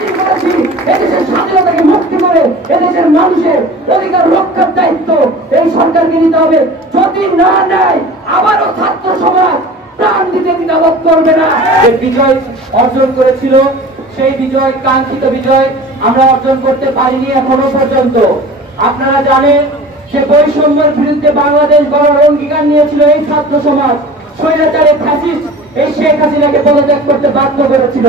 স্বাধীন করেছি, এদেশের স্বাধীনতাকে মুক্তি করে এদেশের মানুষের অধিকার রক্ষার দায়িত্ব এই সরকারকে নিতে হবে। যদি না নেয় আবারও ছাত্র সমাজ প্রাণ দিতে দ্বিধাবোধ করবে না। যে বিজয় অর্জন করেছিল সেই বিজয়, কাঙ্ক্ষিত বিজয় আমরা অর্জন করতে পারিনি এখনো পর্যন্ত। আপনারা জানেন যে বৈষম্যের বিরুদ্ধে বাংলাদেশ গড়ার অঙ্গীকার নিয়েছিল এই ছাত্র সমাজ। স্বৈরাচারের ফ্যাসিস্ট এই শেখ হাসিনাকে পদত্যাগ করতে বাধ্য করেছিল।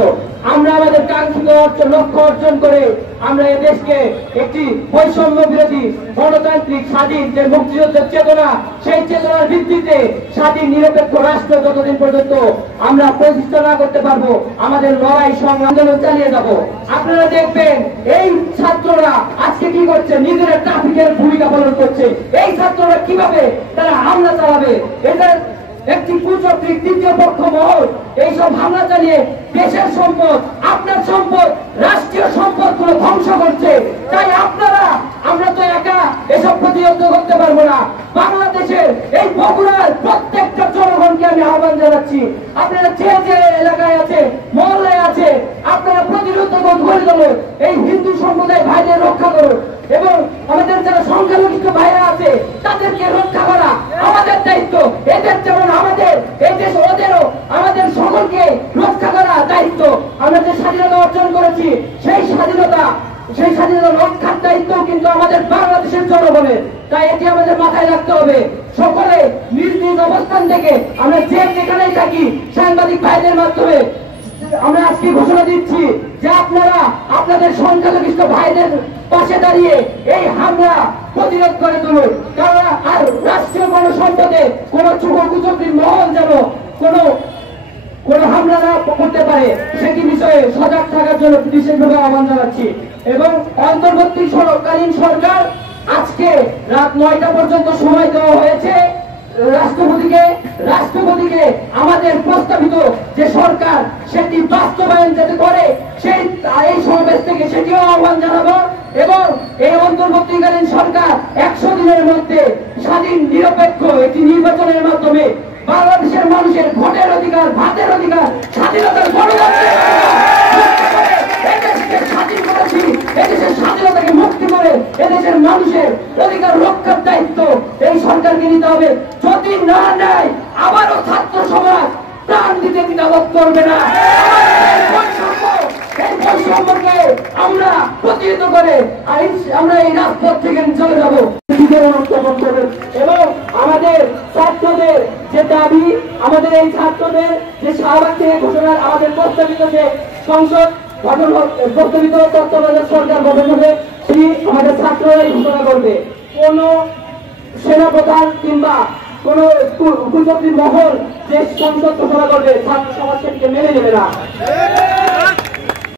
আমরা আমাদের কাঙ্ক্ষিত লক্ষ্য অর্জন করে আমরা এদেশকে একটি বৈষম্য বিরোধী গণতান্ত্রিক স্বাধীন যে মুক্তিযুদ্ধের চেতনা, সেই চেতনার ভিত্তিতে স্বাধীন নিরপেক্ষ রাষ্ট্র যতদিন পর্যন্ত আমরা প্রতিষ্ঠা না করতে পারবো আমাদের লড়াই সংগ্রাম চালিয়ে যাব। আপনারা দেখবেন এই ছাত্ররা আজকে কি করছে, নিজেরা ট্রাফিকের ভূমিকা পালন করছে। এই ছাত্ররা কিভাবে তারা হামলা চালাবে, এদের একটি কুচক্রী তৃতীয় পক্ষ মহল এইসব হামলা চালিয়ে দেশের সম্পদ, আপনার সম্পদ, রাষ্ট্রীয় সম্পদ গুলো ধ্বংস করছে। তাই আমরা তো একা এসব প্রতিহত করতে পারবো না। বাংলাদেশের এই বগুড়ার প্রত্যেকটা জনগণকে আমি আহ্বান জানাচ্ছি, আপনারা যে যে এলাকায় আছে, মহল্লায় আছে, আপনারা প্রতিরোধ করে দেবেন। এই হিন্দু সম্প্রদায় ভাইদের রক্ষা করুন এবং আমাদের যারা সংখ্যালঘু ভাইরা আছে তাদেরকে রক্ষা করা আমাদের দায়িত্ব। এদের যেমন আমাদের এই দেশ, ওদেরও আমাদের সকলকে রক্ষা করা দায়িত্ব। আমরা যে স্বাধীনতা অর্জন করেছি সেই স্বাধীনতা রক্ষার দায়িত্ব কিন্তু আমাদের বাংলাদেশের জনগণের। তাই এটি আমাদের মাথায় রাখতে হবে। সকলে নিজ নিজ অবস্থান থেকে আমরা যেখানেই থাকি সাংবাদিক ভাইদের মাধ্যমে আমরা আজকে ঘোষণা দিচ্ছি যে আপনারা আপনাদের সংখ্যালঘু ভাইদের পাশে দাঁড়িয়ে এই হামলা প্রতিরোধ করে তুলুন। কারণ আর রাষ্ট্রীয় কোন সম্পদে কোন কুচক্রীর মহল যেন কোন হামলা না করতে পারে সেটি বিষয়ে সজাগ থাকার জন্য বিশেষভাবে আহ্বান জানাচ্ছি। এবং অন্তর্বর্তীকালীন সরকার আজকে রাত 9টা পর্যন্ত সময় দেওয়া হয়েছে রাষ্ট্রপতিকে আমাদের প্রস্তাবিত যে সরকার সেটি বাস্তবায়ন যাতে করে এই সমাবেশ থেকে সেটিও আহ্বান জানাবো। এবং এই অন্তর্বর্তীকালীন সরকার 100 দিনের মধ্যে স্বাধীন নিরপেক্ষ একটি নির্বাচনের মাধ্যমে বাংলাদেশের মানুষের ভোটের অধিকার, ভাতের অধিকার, স্বাধীনতার স্বাধীন করেছি, এদেশের স্বাধীনতাকে মুক্তি করে এদেশের মানুষের অধিকার রক্ষার দায়িত্ব এই সরকারকে নিতে হবে। যদি না নেয় আবারও ছাত্র সমাজ প্রাণ দিতে দ্বিধাবোধ করবে না। এই বৈষম্যকে আমরা প্রতিহত করে আমরা এই রাজপথ থেকে চলে যাব এবং আমাদের ছাত্রদের যে দাবি, আমাদের এই ছাত্রদের যে শাহবাগ থেকে ঘোষণার আমাদের প্রস্তাবিত যে সংসদ গঠন, প্রস্তাবিত তত্ত্বাবধায়ক সরকার গঠন হবে, সেটি আমাদের ছাত্ররাই ঘোষণা করবে। কোন সেনাপ্রধান কিংবা কোন কুচক্রী মহল যে সংসদ ঘোষণা করবে ছাত্র সমাজ সেটিকে মেনে নেবে না।